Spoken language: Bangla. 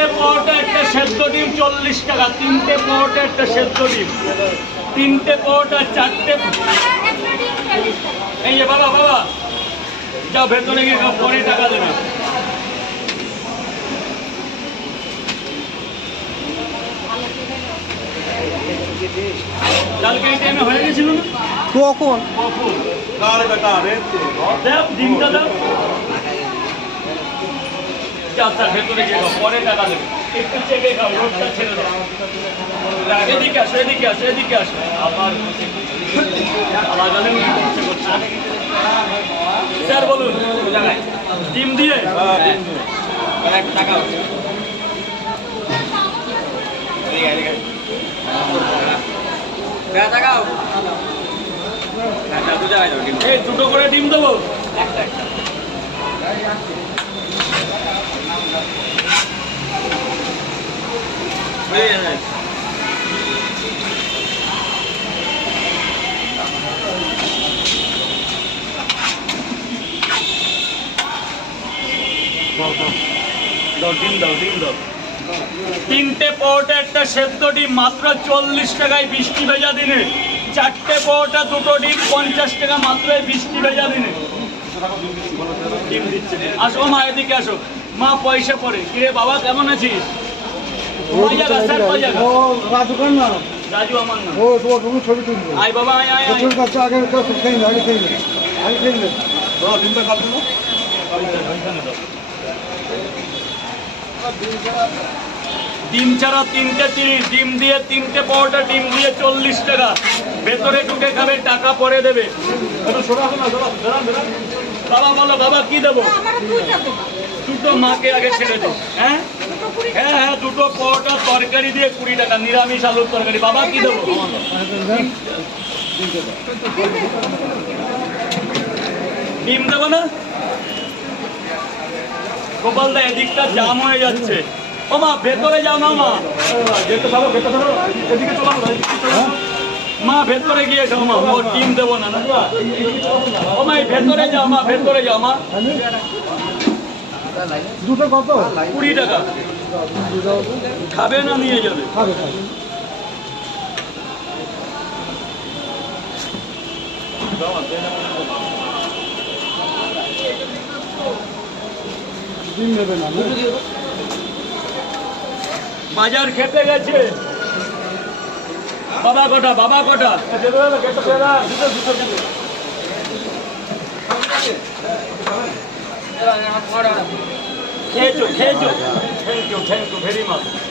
তিনটে পরোটা একটা সেদ্ধ ডিম চল্লিশ টাকা। তিনটে পরোটা একটা সেদ্ধ ডিম। তিনটে পরোটা চারটে এই যে বাবা বাবা। যাও ভেতরে গিয়ে পরে টাকা দেবে। কালকে এই টাইমে হয়ে গেছিল না? কখন? কখন? দাও ডিমটা দাও। ভেতরে গিয়ে খাও, পরে টাকা দেবে। একটু চেপে খাও রোডটা ছেড়ে দাও। এদিকে আসো এদিকে আসো এদিকে আসো। আবার লাগালেন ইচ্ছে করছে না। স্যার বলুন ডিম দিয়ে? এই দুটো করে ডিম দেবো। ডিম দাও তিনটে পরোটা, একটা সেদ্ধ ডিম, মাত্র চল্লিশ টাকায় বৃষ্টি ভেজা দিনে। চারটে পরোটা, দুটো ডিম, পঞ্চাশ টাকা, মাত্র বৃষ্টি ভেজা দিনে। আসো মা, এদিকে আসো। মা পয়সা পড়ে কিরে বাবা কেমন আছিস? রাজু আমার ও তোমার ছবি তুলবে? আয় বাবা আয় আয় আয়। কাছে আগে খেয়ে নে, আগে খেয়ে নে। আগে খেয়ে নে। ডিম ছাড়া তিনটে তিরিশ ডিম দিয়ে তিনটে পরোটা ডিম দিয়ে চল্লিশ টাকা। ভেতরে ঢুকে খাবে টাকা পরে দেবে। বাবা বলো বাবা কি দেবো? দুটো মাকে আগে ছেড়ে দাও। হ্যাঁ? হ্যাঁ হ্যাঁ দুটো পরোটা, তরকারি দিয়ে কুড়ি টাকা, নিরামিষ আলুর তরকারি। বাবা, কি দেবো? ডিম দেবো না? গোপাল দা, এদিকটা জাম হয়ে যাচ্ছে। ও মা, ভেতরে যাও না মা। মা, ভেতরে গিয়ে খাও মা। ও, ডিম দেবো না ও মা ভেতরে যাও, মা, ভেতরে যাও, মা। দুটো কত? কুড়ি টাকা। খাবে না নিয়ে যাবে? খাবে? বাজার খেতে গেছে। বাবা কটা বাবা কটা? ખેંચો ખેંચો thank you thank you very much